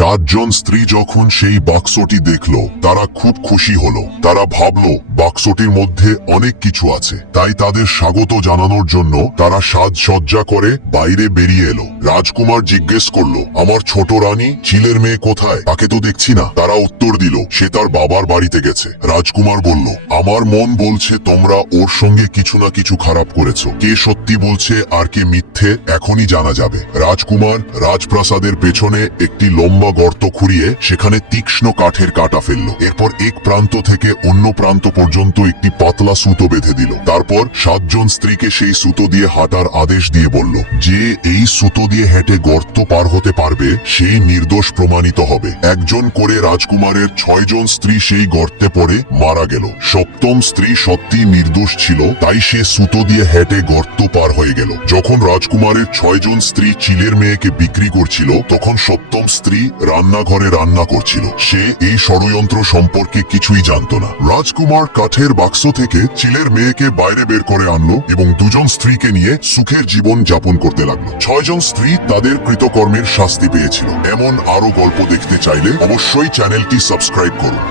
সাতজন স্ত্রী যখন সেই বাক্সটি দেখল তারা খুব খুশি হলো। তারা ভাবলো বাক্সটির মধ্যে অনেক কিছু আছে, তাই তাদের স্বাগত জানানোর জন্য তারা সাজসজ্জা করে বাইরে বেরিয়ে এলো। রাজকুমার জিজ্ঞেস করলো, আমার ছোট রানী চিলের মেয়ে কোথায়? তাকে তো দেখছি না। তারা উত্তর দিল, সে তার বাবার বাড়িতে গেছে। রাজকুমার বলল, আমার মন বলছে তোমরা ওর সঙ্গে কিছু না কিছু খারাপ করেছো। কে সত্যি বলছে আর কে মিথ্যে এখনই জানা যাবে। রাজকুমার রাজপ্রাসাদের পেছনে একটি লম্বা গর্ত খুঁড়িয়ে সেখানে তীক্ষ্ণ কাঠের কাঁটা ফেললো। এরপর এক প্রান্ত থেকে অন্য প্রান্ত পর্যন্ত একটি পাতলা সুতো বেঁধে দিল। তারপর সাতজন স্ত্রীকে সেই সুতো দিয়ে হাঁটার আদেশ দিয়ে বলল, যে এই সুতো দিয়ে হেঁটে গর্ত পার হতে পারবে সেই নির্দোষ প্রমাণিত হবে। একজন করে রাজকুমারের 6 জন স্ত্রী সেই গর্তে পড়ে মারা গেল। সপ্তম স্ত্রী সত্যি নির্দোষ ছিল, তাই সে সুতো দিয়ে হেঁটে গর্ত পার হয়ে গেল। যখন রাজকুমারের 6 জন স্ত্রী চিলের মেয়েকে বিক্রি করছিল তখন সপ্তম স্ত্রী রান্নাঘরে রান্না করছিল। সে এই ষড়যন্ত্র সম্পর্কে কিছুই জানত না। রাজকুমার কাঠের বাক্স থেকে চিলের মেয়েকে বাইরে বের করে আনলো এবং 2 জন স্ত্রীকে নিয়ে সুখের জীবন যাপন করতে লাগলো। 6 জন স্ত্রী তাদের কৃতকর্মের শাস্তি পেয়েছিল। এমন আরো গল্প দেখতে চাইলে অবশ্যই চ্যানেলটি সাবস্ক্রাইব করুন।